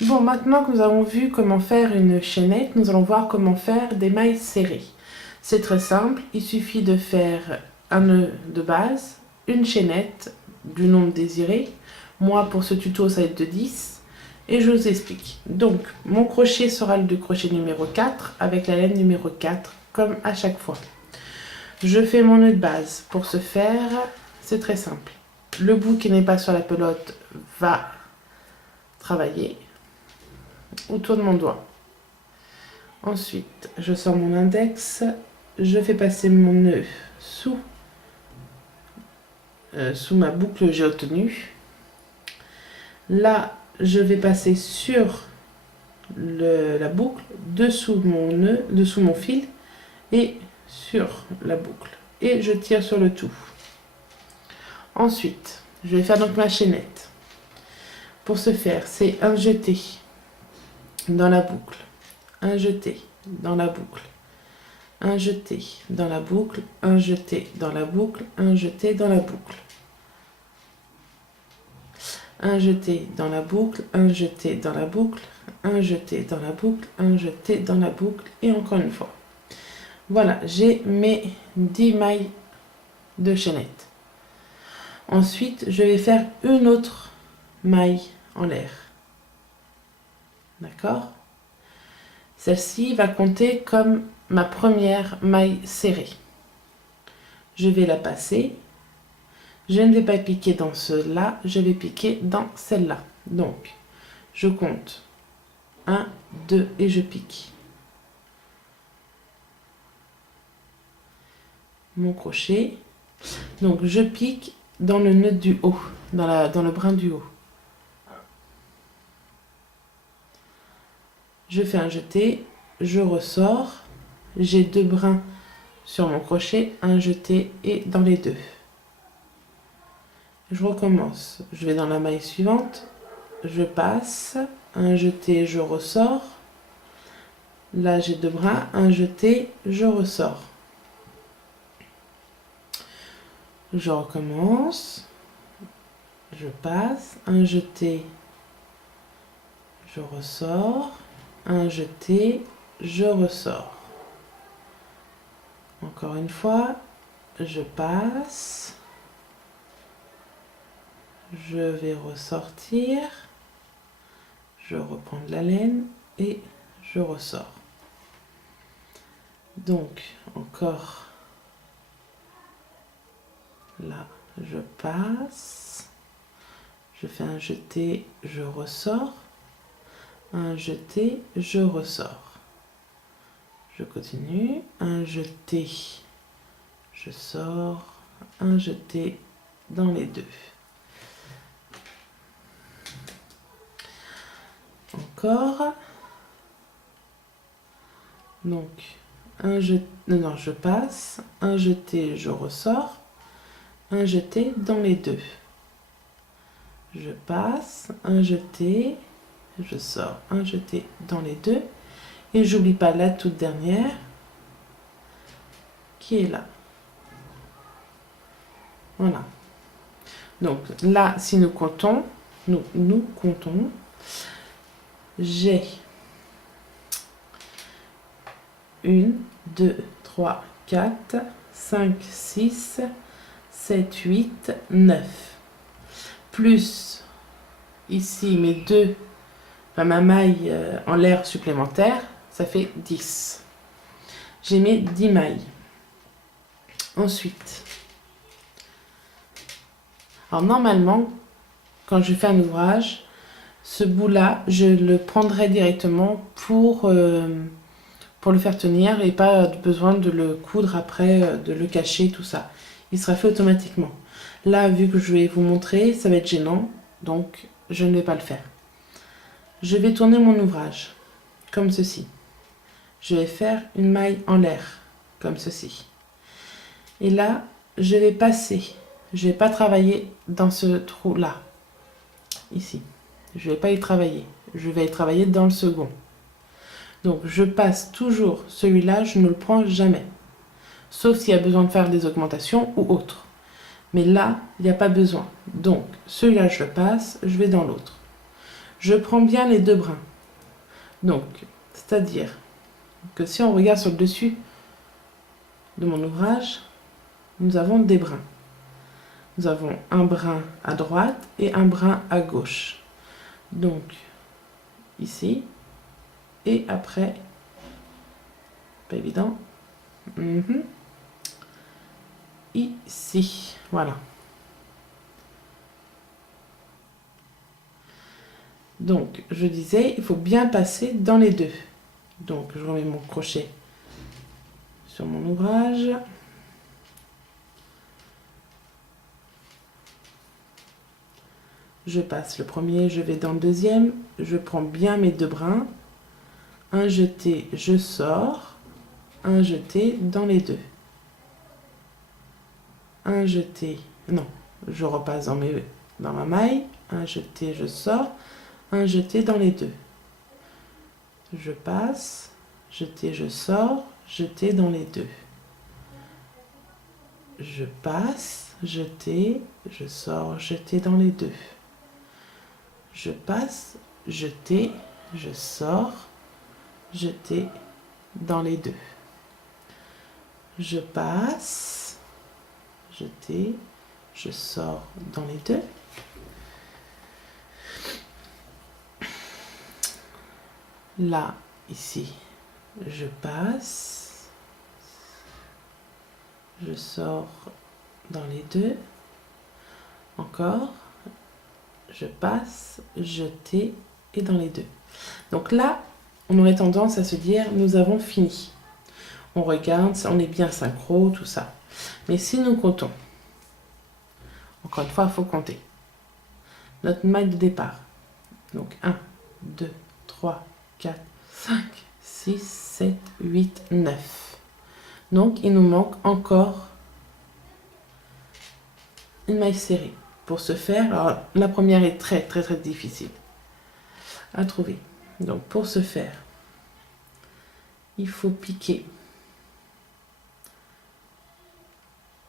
Bon, maintenant que nous avons vu comment faire une chaînette, nous allons voir comment faire des mailles serrées. C'est très simple, il suffit de faire un nœud de base, une chaînette du nombre désiré. Moi, pour ce tuto, ça va être de 10 et je vous explique. Donc, mon crochet sera le crochet numéro 4 avec la laine numéro 4, comme à chaque fois. Je fais mon nœud de base. Pour ce faire, c'est très simple. Le bout qui n'est pas sur la pelote va travailler autour de mon doigt. Ensuite, je sors mon index, je fais passer mon nœud sous ma boucle que j'ai obtenue. Là, je vais passer sur la boucle, dessous mon nœud, dessous mon fil et sur la boucle. Et je tire sur le tout. Ensuite, je vais faire donc ma chaînette. Pour ce faire, c'est un jeté dans la boucle, un jeté dans la boucle, un jeté dans la boucle, un jeté dans la boucle, un jeté dans la boucle, un jeté dans la boucle, un jeté dans la boucle, un jeté dans la boucle, un jeté dans la boucle et encore une fois. Voilà, j'ai mes 10 mailles de chaînette. Ensuite, je vais faire une autre maille en l'air. D'accord? Celle-ci va compter comme ma première maille serrée. Je vais la passer. Je ne vais pas piquer dans celle-là, je vais piquer dans celle-là. Donc, je compte 1, 2 et je pique. Mon crochet. Donc, je pique dans le nœud du haut, dans le brin du haut. Je fais un jeté, je ressors, j'ai 2 brins sur mon crochet, un jeté et dans les deux. Je recommence, je vais dans la maille suivante, je passe, un jeté, je ressors. Là j'ai 2 brins, un jeté, je ressors. Je recommence, je passe, un jeté, je ressors. Un jeté, je ressors. Encore une fois, je passe, je vais ressortir, je reprends de la laine et je ressors. Donc, encore là, je passe, je fais un jeté, je ressors. Un jeté, je ressors. Je continue. Un jeté, je sors. Un jeté dans les deux. Encore. Donc, un jeté, non, je passe. Un jeté, je ressors. Un jeté dans les deux. Je passe. Un jeté. Je sors un jeté dans les deux et j'oublie pas la toute dernière qui est là. Voilà. Donc là, si nous comptons, nous comptons, j'ai 1, 2, 3, 4, 5, 6, 7, 8, 9. Plus ici mes deux. Enfin, ma maille en l'air supplémentaire, ça fait 10. J'ai mes 10 mailles. Ensuite, alors normalement, quand je fais un ouvrage, ce bout-là, je le prendrai directement pour le faire tenir et pas besoin de le coudre après, de le cacher, tout ça. Il sera fait automatiquement. Là, vu que je vais vous montrer, ça va être gênant, donc je ne vais pas le faire. Je vais tourner mon ouvrage, comme ceci. Je vais faire une maille en l'air, comme ceci. Et là, je vais passer. Je ne vais pas travailler dans ce trou-là, ici. Je ne vais pas y travailler. Je vais y travailler dans le second. Donc, je passe toujours celui-là, je ne le prends jamais. Sauf s'il y a besoin de faire des augmentations ou autre. Mais là, il n'y a pas besoin. Donc, celui-là, je le passe, je vais dans l'autre. je prends bien les deux brins. Donc, c'est-à-dire que si on regarde sur le dessus de mon ouvrage, nous avons des brins. Nous avons un brin à droite et un brin à gauche. Donc, ici, et après, pas évident, ici, voilà. Donc, je disais, il faut bien passer dans les deux. Donc, je remets mon crochet sur mon ouvrage. Je passe le premier, je vais dans le deuxième, je prends bien mes deux brins. Un jeté, je sors. Un jeté dans les deux. Un jeté, non, je repasse dans ma maille. Un jeté, je sors. Un jeté dans les deux. Je passe, jeté, je sors, jeté dans les deux. Je passe, jeté, je sors, jeté dans les deux. Je passe, jeté, je sors, jeté dans les deux. Je passe, jeté, je sors dans les deux. Là, ici, je passe, je sors dans les deux. Encore, je passe, jeté et dans les deux. Donc là, on aurait tendance à se dire, nous avons fini. On regarde, on est bien synchro, tout ça. Mais si nous comptons, encore une fois, il faut compter. Notre maille de départ. Donc 1, 2, 3, 4, 5, 6, 7, 8, 9. Donc il nous manque encore une maille serrée. Pour ce faire, alors, la première est très difficile à trouver. Donc pour ce faire, il faut piquer.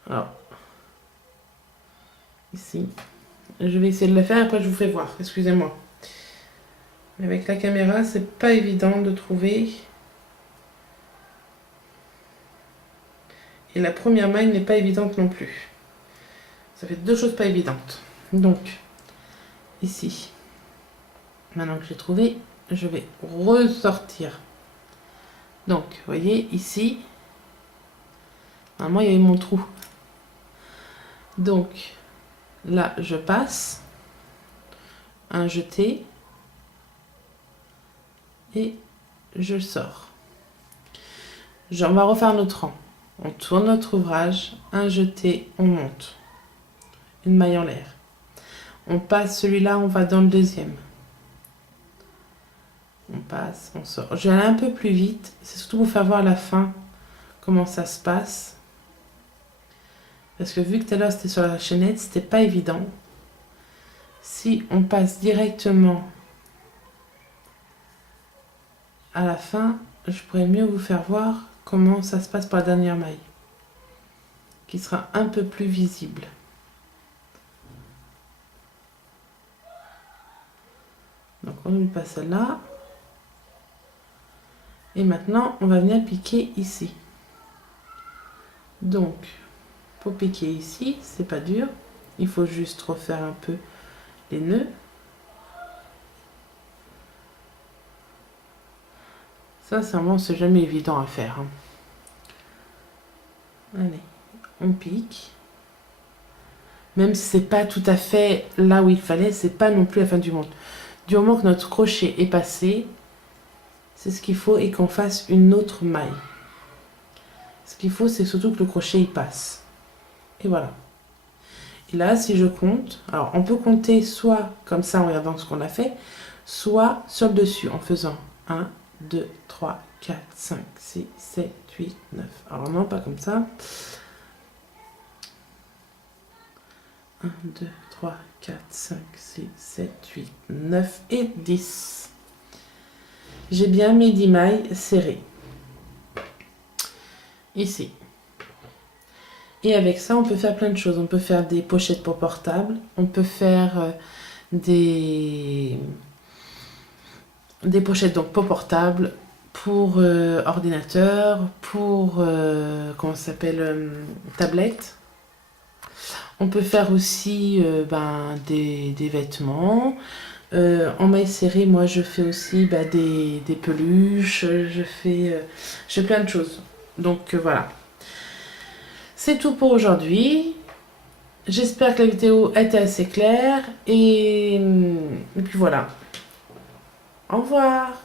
Alors, ici, je vais essayer de le faire, après je vous fais voir, excusez-moi. Avec la caméra, c'est pas évident de trouver. Et la première maille n'est pas évidente non plus. Ça fait deux choses pas évidentes. Donc, ici, maintenant que j'ai trouvé, je vais ressortir. Donc, vous voyez, ici, normalement, il y a eu mon trou. Donc, là, je passe, un jeté, et je sors. On va refaire notre rang. On tourne notre ouvrage, un jeté, on monte. Une maille en l'air. On passe celui-là, on va dans le deuxième. On passe, on sort. Je vais aller un peu plus vite, c'est surtout pour faire voir à la fin comment ça se passe. Parce que vu que tout à l'heure c'était sur la chaînette, c'était pas évident. Si on passe directement à la fin, je pourrais mieux vous faire voir comment ça se passe pour la dernière maille, qui sera un peu plus visible. Donc on n'oublie pas celle-là. Et maintenant, on va venir piquer ici. Donc, pour piquer ici, c'est pas dur. Il faut juste refaire un peu les nœuds. Sincèrement, c'est jamais évident à faire. Allez, on pique. Même si c'est pas tout à fait là où il fallait, c'est pas non plus la fin du monde. Du moment que notre crochet est passé, c'est ce qu'il faut et qu'on fasse une autre maille. Ce qu'il faut, c'est surtout que le crochet y passe. Et voilà. Et là, si je compte, alors on peut compter soit comme ça en regardant ce qu'on a fait, soit sur le dessus en faisant 1, 2, 3, 4, 5, 6, 7, 8, 9. Alors non, pas comme ça. 1, 2, 3, 4, 5, 6, 7, 8, 9 et 10. J'ai bien mis 10 mailles serrées. Ici. Et avec ça, on peut faire plein de choses. On peut faire des pochettes pour portable. On peut faire des des pochettes donc pour portable, pour ordinateur, pour comment ça s'appelle, tablette. On peut faire aussi des vêtements. En maille serrée, moi je fais aussi des peluches, je fais plein de choses. Donc voilà. C'est tout pour aujourd'hui. J'espère que la vidéo était assez claire et puis voilà. Au revoir.